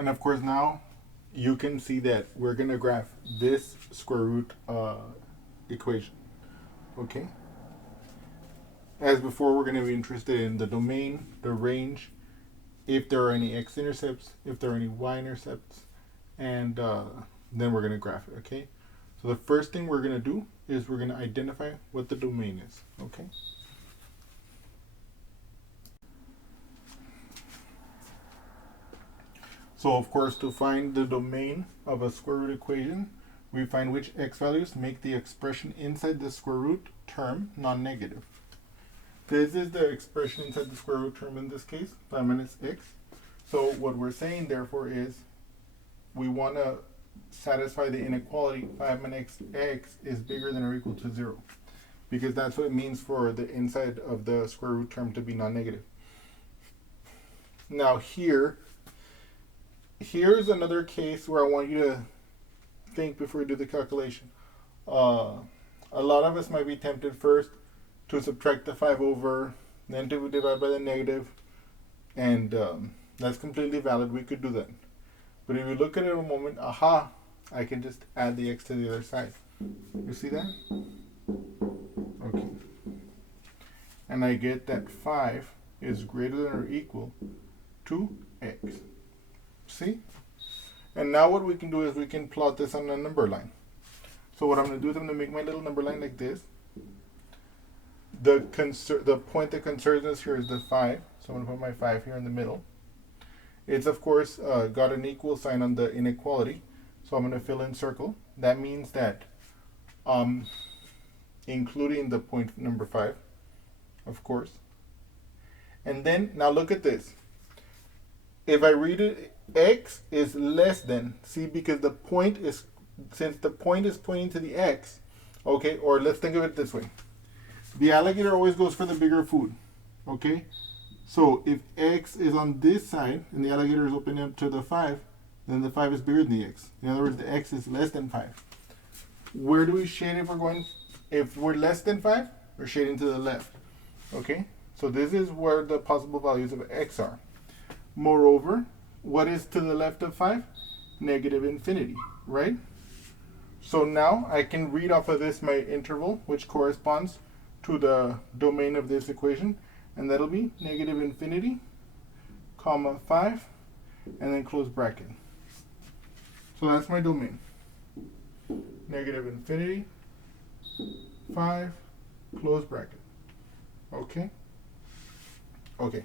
And of course now you can see that we're going to graph this square root equation. Okay? As before, we're going to be interested in the domain, the range, if there are any x-intercepts, if there are any y-intercepts, and then we're going to graph it, okay? So the first thing we're going to do is we're going to identify what the domain is, okay? So of course, to find the domain of a square root equation, we find which x values make the expression inside the square root term non-negative. This is the expression inside the square root term in this case, 5 minus x. So what we're saying therefore is we want to satisfy the inequality 5 minus x is bigger than or equal to 0. Because that's what it means for the inside of the square root term to be non-negative. Now here's another case where I want you to think before you do the calculation. A lot of us might be tempted first to subtract the 5 over, then to divide by the negative, and that's completely valid. We could do that. But if you look at it a moment, aha, I can just add the x to the other side. You see that? Okay. And I get that 5 is greater than or equal to x. See? And now what we can do is we can plot this on a number line. So what I'm going to do is I'm going to make my little number line like this. The point that concerns us here is the 5. So I'm going to put my 5 here in the middle. It's, of course, got an equal sign on the inequality. So I'm going to fill in circle. That means that including the point number 5, of course. And then, now look at this. If I read it, x is less than, see, because the point is, since the point is pointing to the x, okay, or let's think of it this way. The alligator always goes for the bigger food, okay? So if x is on this side and the alligator is opening up to the 5, then the 5 is bigger than the x. In other words, the x is less than 5. Where do we shade if we're less than 5? We're shading to the left, okay? So this is where the possible values of x are. Moreover, what is to the left of 5? Negative infinity, right? So now I can read off of this my interval, which corresponds to the domain of this equation, and that'll be negative infinity, comma 5, and then close bracket. So that's my domain. Negative infinity, 5, close bracket. Okay? Okay.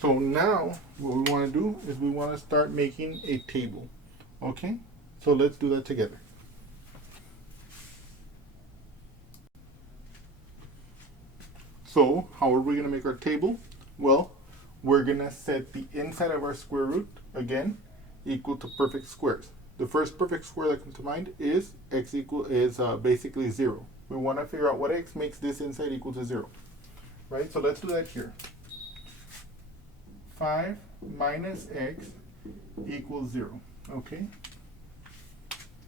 So now what we want to do is we want to start making a table. Okay? So let's do that together. So how are we going to make our table? Well, we're going to set the inside of our square root, again, equal to perfect squares. The first perfect square that comes to mind is x is basically 0. We want to figure out what x makes this inside equal to 0. Right? So let's do that here. 5 minus x equals 0. Okay?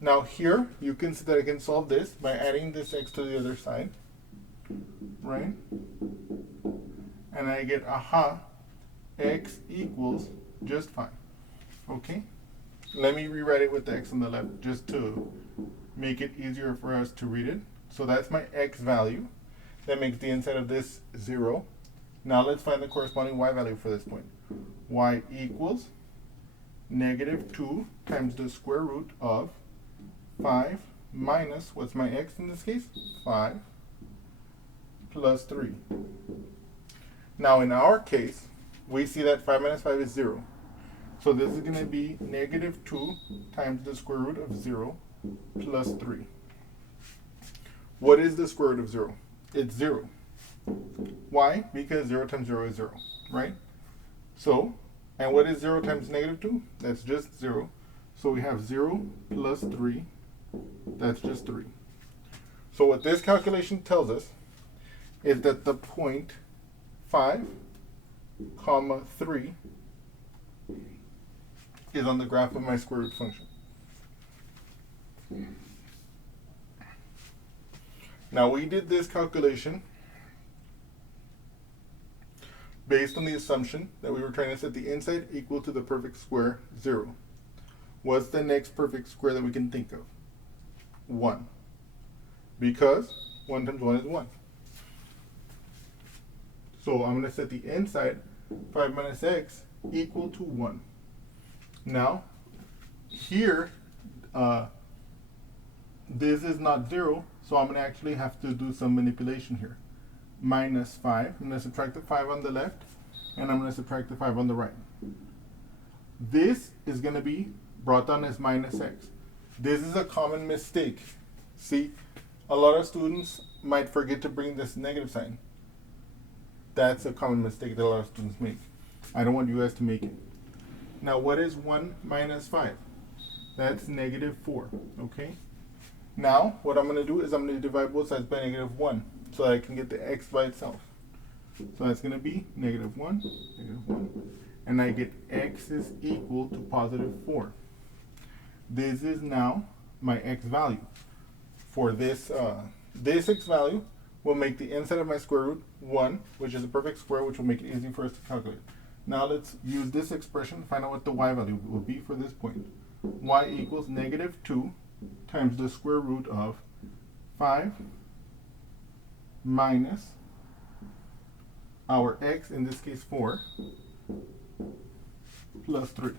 Now here, you can see that I can solve this by adding this x to the other side. Right? And I get, aha, x equals just 5. Okay? Let me rewrite it with the x on the left just to make it easier for us to read it. So that's my x value. That makes the inside of this 0. Now let's find the corresponding y value for this point. Y equals negative 2 times the square root of 5 minus, what's my x in this case? 5 plus 3. Now in our case, we see that 5 minus 5 is 0. So this is going to be negative 2 times the square root of 0 plus 3. What is the square root of 0? It's 0. Why? Because 0 times 0 is 0, right? So, and what is 0 times negative 2? That's just 0. So we have 0 plus 3. That's just 3. So what this calculation tells us is that the point 5, comma 3 is on the graph of my square root function. Now we did this calculation based on the assumption that we were trying to set the inside equal to the perfect square 0. What's the next perfect square that we can think of? 1. Because 1 times 1 is 1. So I'm going to set the inside 5 minus x equal to 1. Now, here, this is not 0, so I'm going to actually have to do some manipulation here. Minus 5. I'm going to subtract the 5 on the left, and I'm going to subtract the 5 on the right. This is going to be brought down as minus x. This is a common mistake. See, a lot of students might forget to bring this negative sign. That's a common mistake that a lot of students make. I don't want you guys to make it. Now, what is 1 minus 5? That's negative 4, okay? Now, what I'm going to do is I'm going to divide both sides by negative 1 so that I can get the x by itself. So that's going to be negative 1, and I get x is equal to positive 4. This is now my x value. For this, this x value will make the inside of my square root 1, which is a perfect square, which will make it easy for us to calculate. Now let's use this expression to find out what the y value will be for this point. Y equals negative 2 times the square root of 5 minus our x, in this case 4, plus 3.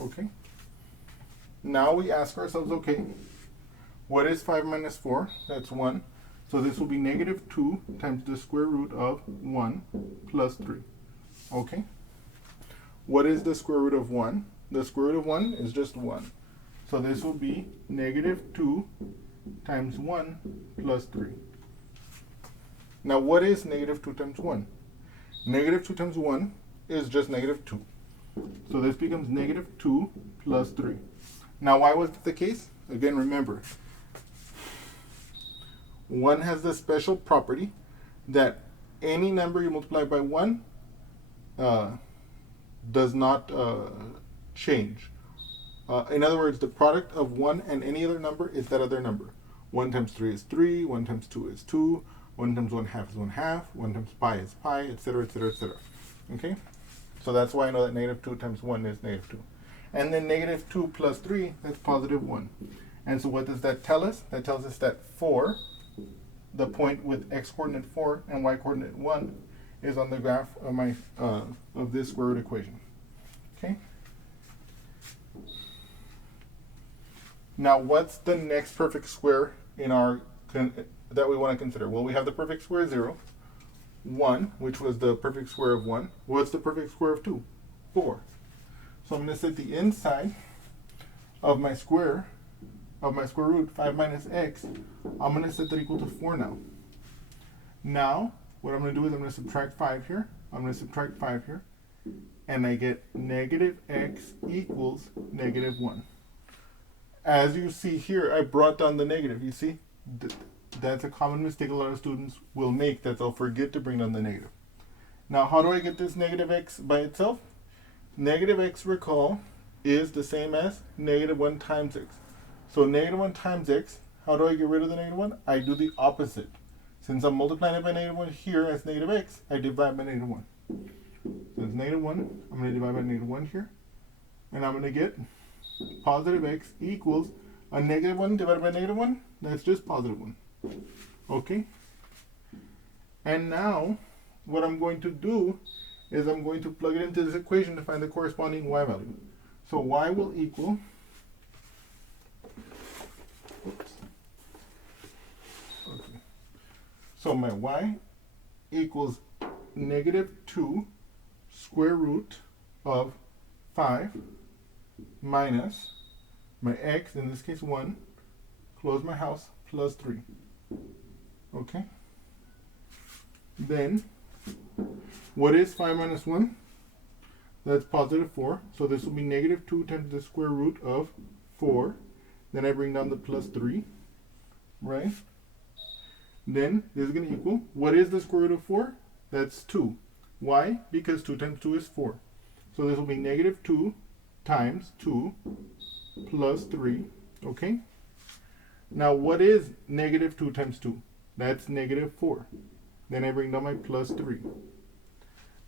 Okay? Now we ask ourselves, okay, what is 5 minus 4? That's 1. So this will be negative 2 times the square root of 1 plus 3. Okay? What is the square root of 1? The square root of 1 is just 1. So this will be negative 2 times 1 plus 3. Now what is negative 2 times 1? Negative 2 times 1 is just negative 2. So this becomes negative 2 plus 3. Now why was that the case? Again, remember, 1 has the special property that any number you multiply by 1 does not change. In other words, the product of 1 and any other number is that other number. 1 times 3 is 3, 1 times 2 is 2, 1 times 1 half is 1 half, 1 times pi is pi, etc., etc., etc. Okay? So that's why I know that negative 2 times 1 is negative 2. And then negative 2 plus 3, that's positive 1. And so what does that tell us? That tells us that 4, the point with x coordinate 4 and y coordinate 1, is on the graph of my of this square root equation. Okay? Now, what's the next perfect square in our that we want to consider? Well, we have the perfect square 0, 1, which was the perfect square of 1. What's the perfect square of 2? 4. So I'm going to set the inside of my square root, 5 minus x. I'm going to set that equal to 4 now. Now, what I'm going to do is I'm going to subtract 5 here. I'm going to subtract 5 here. And I get negative x equals negative 1. As you see here, I brought down the negative. You see? That's a common mistake a lot of students will make, that they'll forget to bring down the negative. Now, how do I get this negative x by itself? Negative x, recall, is the same as negative 1 times x. So negative 1 times x, how do I get rid of the negative 1? I do the opposite. Since I'm multiplying it by negative 1 here as negative x, I divide by negative 1. So it's negative 1. I'm going to divide by negative 1 here. And I'm going to get positive x equals a negative 1 divided by negative 1. That's just positive 1. Okay? And now, what I'm going to do is I'm going to plug it into this equation to find the corresponding y value. So y will equal, okay. So my y equals negative 2 square root of 5 minus my x, in this case 1, close my house, plus 3. Okay? Then, what is 5 minus 1? That's positive 4. So this will be negative 2 times the square root of 4. Then I bring down the plus 3. Right? Then this is going to equal, what is the square root of 4? That's 2. Why? Because 2 times 2 is 4. So this will be negative 2 times 2 plus 3. Okay? Now what is negative 2 times 2? That's negative 4. Then I bring down my plus 3.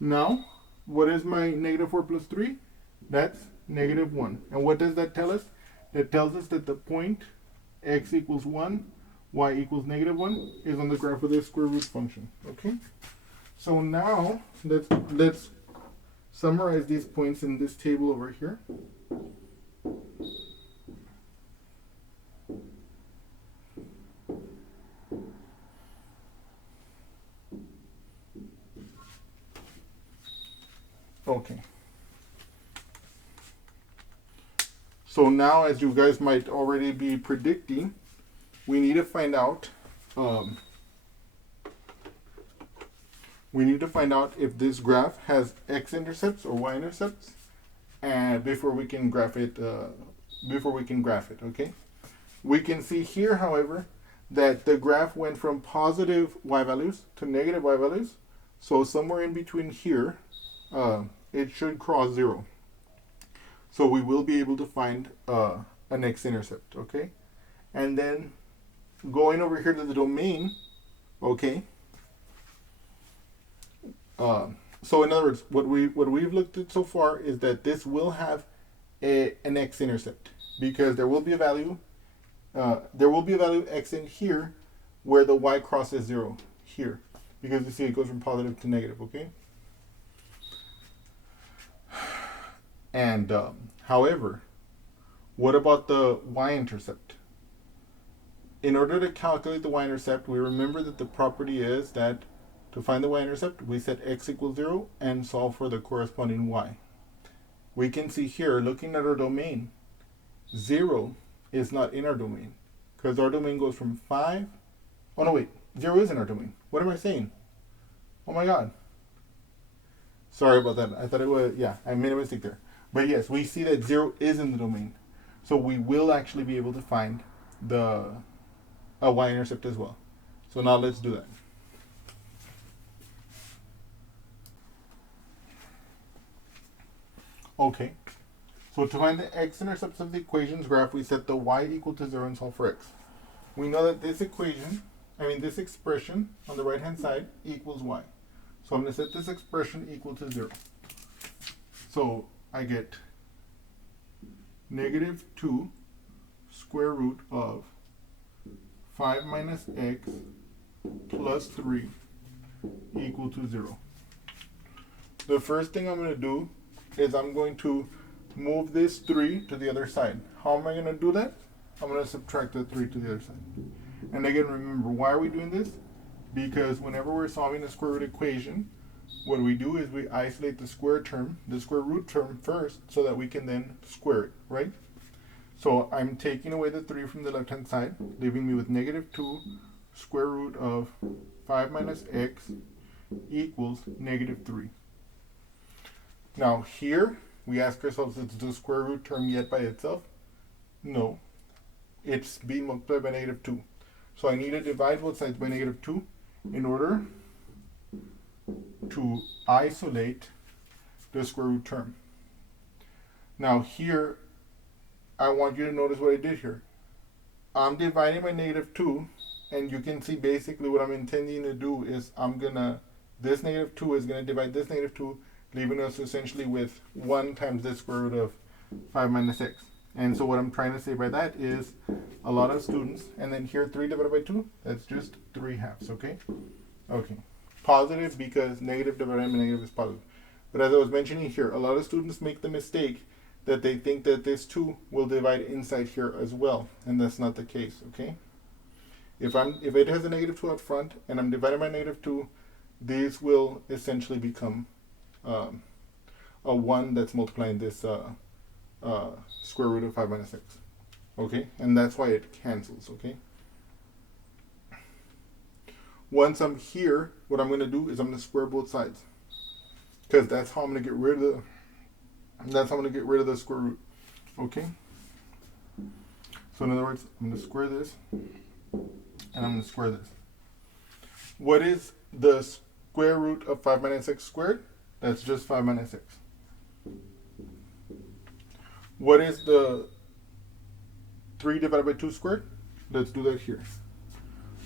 Now, what is my negative 4 plus 3? That's negative 1. And what does that tell us? That tells us that the point x equals 1, y equals negative 1 is on the graph of the square root function. Okay? So now, let's summarize these points in this table over here. Okay. So now, as you guys might already be predicting, we need to find out if this graph has x-intercepts or y-intercepts, and before we can graph it. Okay. We can see here, however, that the graph went from positive y values to negative y values. So somewhere in between here, it should cross 0. So we will be able to find an x-intercept, okay? And then going over here to the domain, okay? So in other words, what we've looked at so far is that this will have an x-intercept, because there will be a value x in here where the y crosses 0 here, because you see it goes from positive to negative, okay? And however, what about the y-intercept? In order to calculate the y-intercept, we remember that the property is that to find the y-intercept, we set x equals 0 and solve for the corresponding y. We can see here, looking at our domain, 0 is not in our domain, because our domain goes from 5. Oh no, wait, 0 is in our domain. What am I saying? Oh my god. Sorry about that. I thought it was, yeah, I made a mistake there. But yes, we see that 0 is in the domain. So we will actually be able to find the y-intercept as well. So now let's do that. Okay. So to find the x-intercepts of the equations graph, we set the y equal to 0 and solve for x. We know that this expression on the right-hand side equals y. So I'm going to set this expression equal to 0. So I get negative 2 square root of 5 minus x plus 3 equal to 0. The first thing I'm going to do is I'm going to move this 3 to the other side. How am I going to do that? I'm going to subtract the 3 to the other side. And again, remember, why are we doing this? Because whenever we're solving a square root equation, what we do is we isolate the square root term first, so that we can then square it, right? So I'm taking away the 3 from the left-hand side, leaving me with negative 2 square root of 5 minus x equals negative 3. Now here, we ask ourselves, is the square root term yet by itself? No. It's being multiplied by negative 2. So I need to divide both sides by negative 2 in order to isolate the square root term. Now here, I want you to notice what I did here. I'm dividing by negative 2, and you can see basically what I'm intending to do is this negative 2 is going to divide this negative 2, leaving us essentially with 1 times the square root of 5 minus x. And so what I'm trying to say by that is a lot of students, and then here 3 divided by 2, that's just 3/2, okay? Okay. Positive because negative divided by negative is positive. But as I was mentioning here, a lot of students make the mistake that they think that this 2 will divide inside here as well, and that's not the case, okay? If it has a negative 2 out front and I'm dividing by negative 2, these will essentially become a 1 that's multiplying this square root of 5 minus x, okay? And that's why it cancels, okay? Once I'm here, what I'm going to do is I'm going to square both sides, because that's how I'm going to get rid of the square root, okay? So in other words, I'm going to square this, and I'm going to square this. What is the square root of 5 minus x squared? That's just 5 minus x. What is the 3 divided by 2 squared? Let's do that here.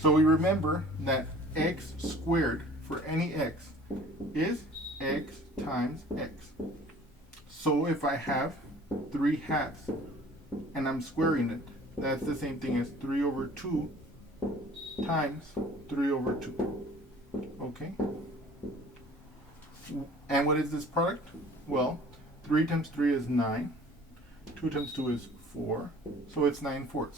So we remember that x squared, for any x, is x times x. So if I have 3 halves and I'm squaring it, that's the same thing as 3 over 2 times 3 over 2. Okay? And what is this product? Well, 3 times 3 is 9. 2 times 2 is 4. So it's 9/4.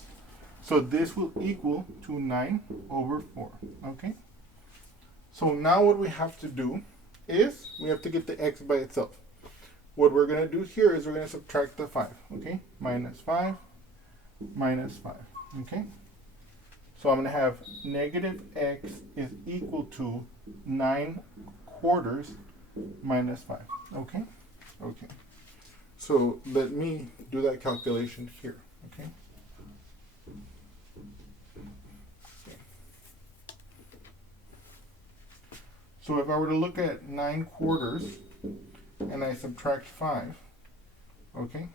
So this will equal to 9 over 4. Okay? So now what we have to do is we have to get the x by itself. What we're going to do here is we're going to subtract the 5. Okay? Minus 5, minus 5. Okay? So I'm going to have negative x is equal to 9/4 minus 5. Okay? Okay. So let me do that calculation here. Okay? So if I were to look at 9/4 and I subtract 5, okay?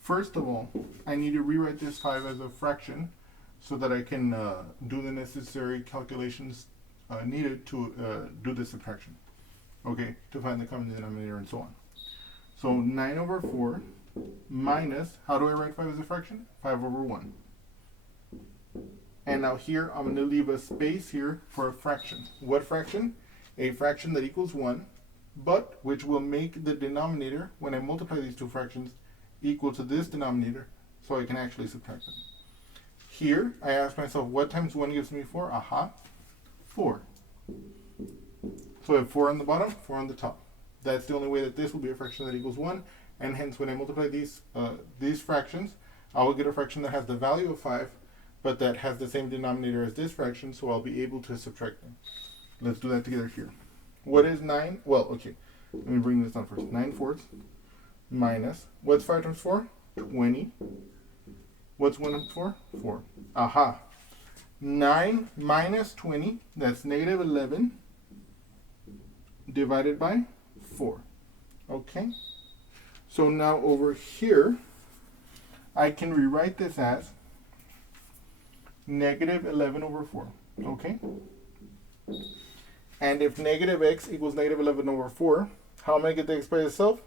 First of all, I need to rewrite this 5 as a fraction so that I can do the necessary calculations needed to do the subtraction. Okay, to find the common denominator and so on. So 9 over 4 minus, how do I write 5 as a fraction? 5 over 1. And now here, I'm going to leave a space here for a fraction. What fraction? A fraction that equals 1, but which will make the denominator, when I multiply these two fractions, equal to this denominator, so I can actually subtract them. Here, I ask myself, what times 1 gives me 4? Aha, 4. So I have 4 on the bottom, 4 on the top. That's the only way that this will be a fraction that equals 1, and hence when I multiply these fractions, I will get a fraction that has the value of 5, but that has the same denominator as this fraction, so I'll be able to subtract them. Let's do that together here. What is 9? Well, okay, let me bring this down first. 9/4 minus, what's 5 times 4? 20. What's 1 times 4? 4. Aha. 9 minus 20, that's negative 11, divided by 4. Okay? So now over here, I can rewrite this as negative 11 over 4. Okay? And if negative x equals negative 11 over 4, how am I going to get the x by itself?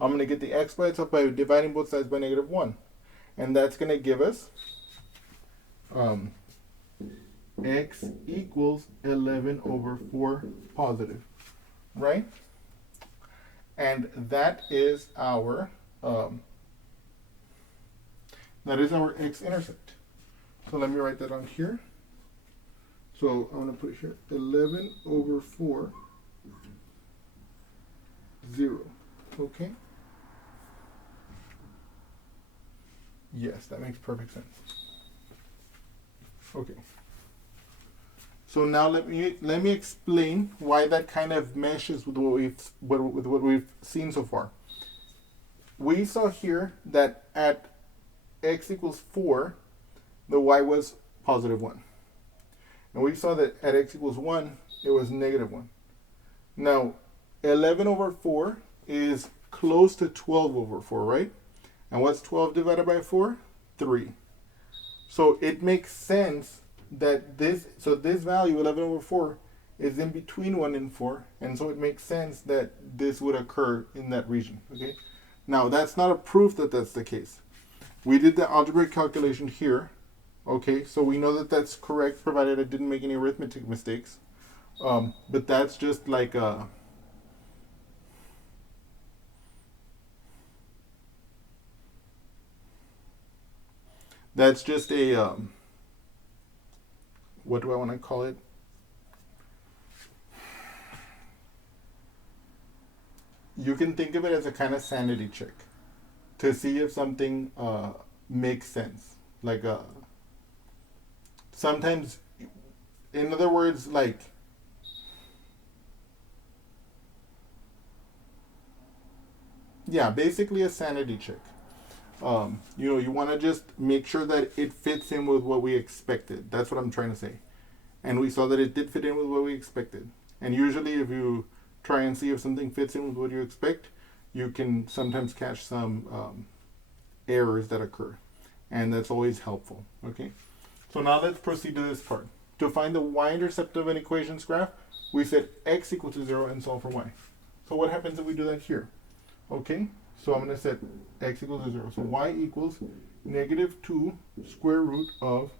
I'm going to get the x by itself by dividing both sides by negative 1. And that's going to give us x equals 11 over 4 positive. Right? And that is our x-intercept. So let me write that on here. So I'm going to put here 11 over 4, 0. Okay? Yes, that makes perfect sense. Okay. So now let me explain why that kind of meshes with what we've seen so far. We saw here that at x equals 4, the y was positive 1. And we saw that at x equals 1, it was negative 1. Now, 11 over 4 is close to 12 over 4, right? And what's 12 divided by 4? 3. So it makes sense that this value, 11 over 4, is in between 1 and 4. And so it makes sense that this would occur in that region, okay? Now, that's not a proof that that's the case. We did the algebraic calculation here. Okay, so we know that that's correct, provided I didn't make any arithmetic mistakes. But that's just like a... That's just a... what do I want to call it? You can think of it as a kind of sanity check to see if something makes sense. Like sometimes, in other words, like, yeah, basically a sanity check. You want to just make sure that it fits in with what we expected. That's what I'm trying to say. And we saw that it did fit in with what we expected. And usually if you try and see if something fits in with what you expect, you can sometimes catch some errors that occur. And that's always helpful. Okay? So now let's proceed to this part. to find the y-intercept of an equations graph, we set x equal to 0 and solve for y. So what happens if we do that here? Okay, so I'm going to set x equals to 0. So y equals negative 2 square root of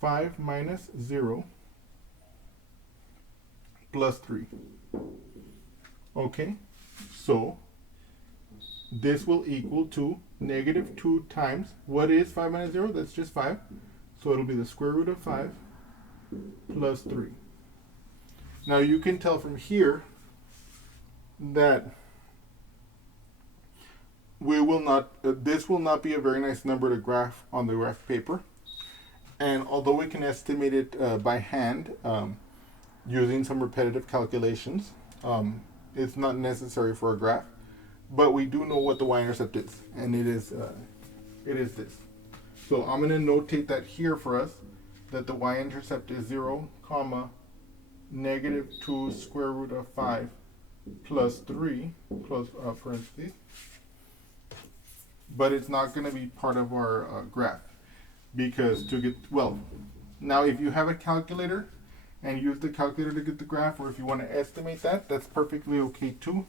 5 minus 0 plus 3. Okay, so this will equal to negative 2 times, what is 5 minus 0? That's just 5. So it'll be the square root of 5 plus 3. Now you can tell from here that we will not, this will not be a very nice number to graph on the graph paper. And although we can estimate it by hand using some repetitive calculations, it's not necessary for a graph. But we do know what the y-intercept is, and it is this. So I'm going to notate that here for us, that the y-intercept is 0, comma, negative 2 square root of 5 plus 3, close parentheses. But it's not going to be part of our graph, because to get, well, now if you have a calculator and use the calculator to get the graph, or if you want to estimate that, that's perfectly okay too.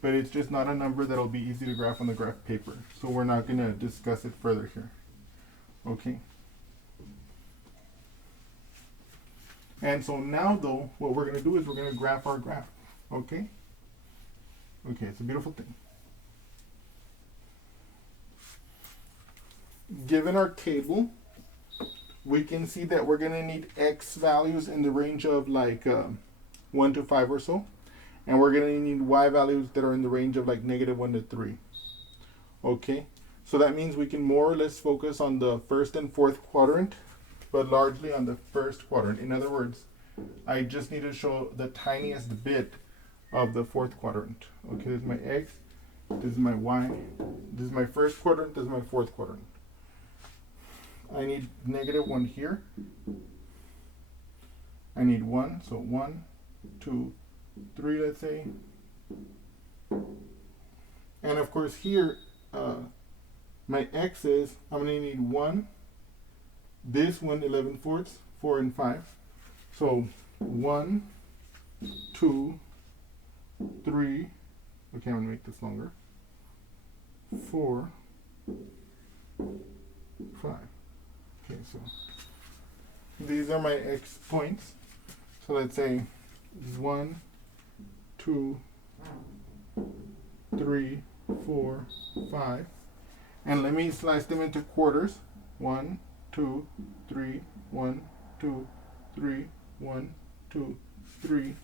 But it's just not a number that'll be easy to graph on the graph paper. So we're not going to discuss it further here. Okay. And so now though, what we're going to do is we're going to graph our graph. Okay. Okay, it's a beautiful thing. Given our table, we can see that we're going to need x values in the range of like 1 to 5 or so. And we're going to need y values that are in the range of like negative 1 to 3. Okay, so that means we can more or less focus on the first and fourth quadrant, but largely on the first quadrant. In other words, I just need to show the tiniest bit of the fourth quadrant. Okay, this is my x, this is my y, this is my first quadrant, this is my fourth quadrant. I need negative 1 here. I need 1, so 1, 2, 3, let's say. And of course here, my x is, I'm going to need 1, this one 11/4, 4 and 5. So 1, 2, 3, okay, I'm going to make this longer, 4, 5. Okay, so these are my x points. So let's say this is 1, 2, 3, 4, 5. And let me slice them into quarters. 1, 2, 3, 1, 2, 3, 1, 2, 3,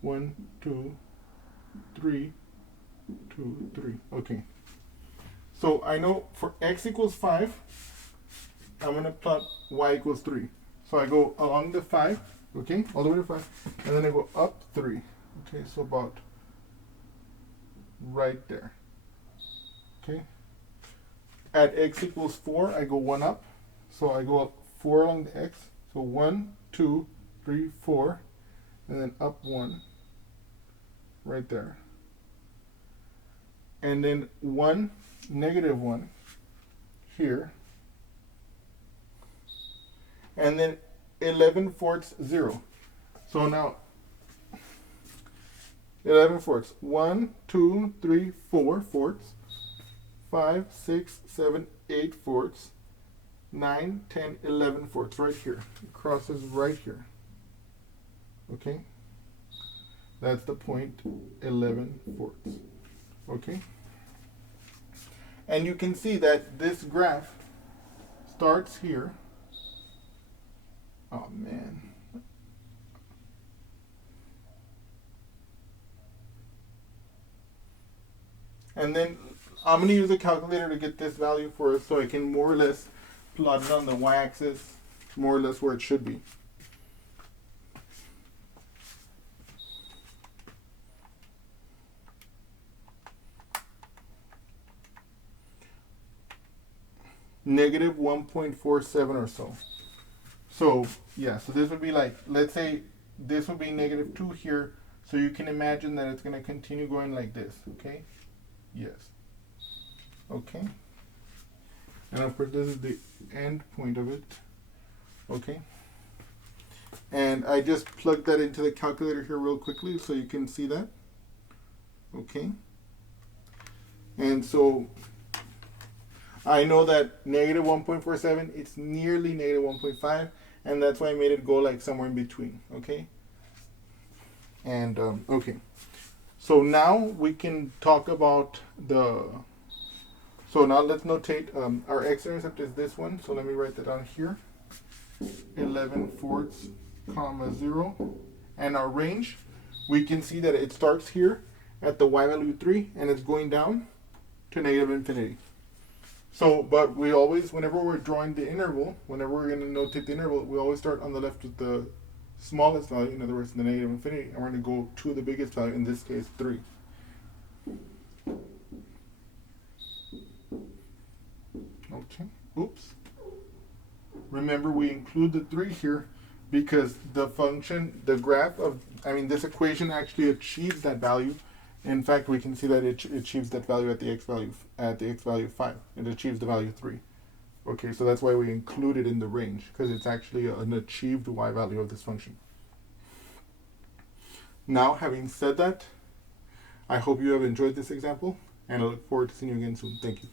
1, 2, 3, 2, 3. Okay. So I know for x equals 5, I'm going to plot y equals 3. So I go along the 5, okay, all the way to 5, and then I go up 3. Okay, so about right there. Okay. At x equals 4, I go 1 up. So I go up 4 along the x. So 1, 2, 3, 4, and then up 1 right there. And then 1, negative 1 here. And then 11/4, 0. So now 11/4. 1, 2, 3, 4 fourths. 5, 6, 7, 8 fourths. 9, 10, 11 fourths. Right here. It crosses right here. Okay? That's the point 11 fourths. Okay? And you can see that this graph starts here. Oh man. And then I'm going to use a calculator to get this value for us so I can more or less plot it on the y-axis, more or less where it should be. Negative 1.47 or so. So, yeah, so this would be like, let's say this would be negative 2 here. So you can imagine that it's going to continue going like this, okay? Yes. Okay. And of course, this is the end point of it. Okay. And I just plugged that into the calculator here real quickly so you can see that. Okay. And so I know that negative 1.47, it's nearly negative 1.5, and that's why I made it go like somewhere in between. Okay. And okay. So now we can talk about so now let's notate our x-intercept is this one. So let me write that down here. 11/4, comma 0. And our range, we can see that it starts here at the y value 3 and it's going down to negative infinity. So, but we always, whenever we're drawing the interval, whenever we're going to notate the interval, we always start on the left with the smallest value, in other words, the negative infinity, and we're going to go to the biggest value, in this case, 3. Okay, oops. Remember, we include the 3 here because the function, the graph of, this equation actually achieves that value. In fact, we can see that it achieves that value at the x value 5. It achieves the value 3. Okay, so that's why we include it in the range, because it's actually an achieved y value of this function. Now, having said that, I hope you have enjoyed this example, and I look forward to seeing you again soon. Thank you.